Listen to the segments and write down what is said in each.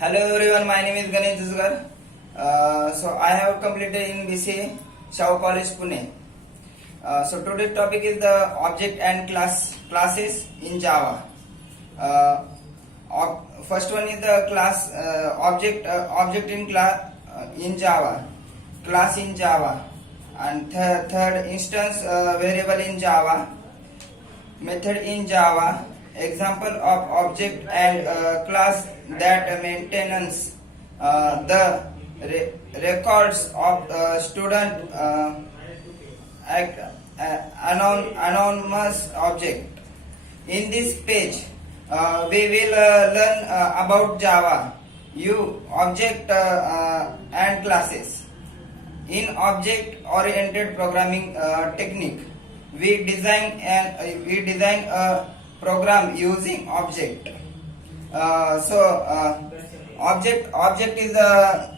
Hello everyone, my name is Ganesh Jusgar. So I have completed in BCA Shaw College Pune. So today's topic is the object and classes in Java. Uh, First one is the class object in class in Java, class in Java, and third instance variable in Java, method in Java, example of object and class that maintains the records of student anonymous object. In this page, we will learn about Java, object and classes. In object-oriented programming technique, we design a program using object. Object is a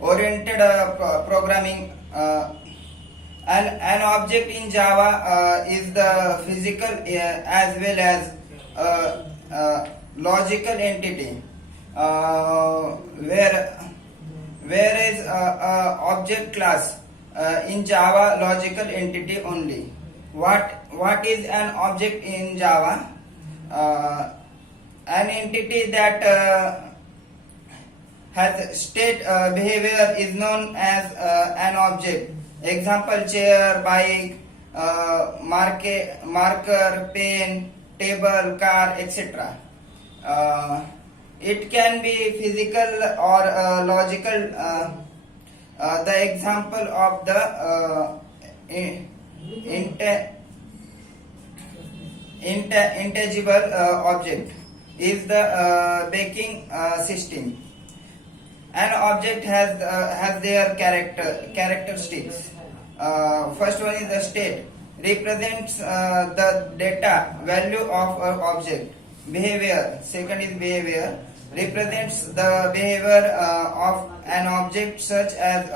oriented programming. An object in Java is the physical as well as logical entity. Whereas object class in Java logical entity only. What is an object in Java? An entity that has state behavior is known as an object. Example: chair, bike, marker, pen, table, car, etc. It can be physical or logical. The example of the intangible object is the baking system. An object has their characteristics. First one is the state, represents the data value of an object. Behavior, second is behavior, represents the behavior of an object such as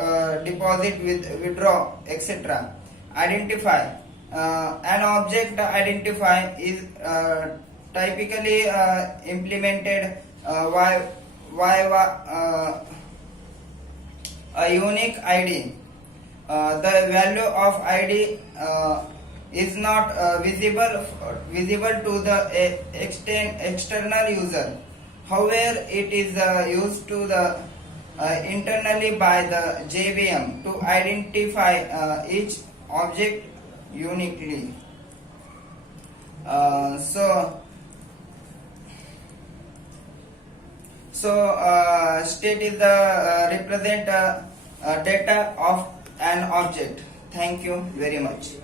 deposit, withdraw, etc. Identify, an object identify is typically implemented a unique ID. The value of ID is not visible to the external user. However, it is used to the internally by the JVM to identify each object uniquely. State is the represent data of an object. Thank you very much.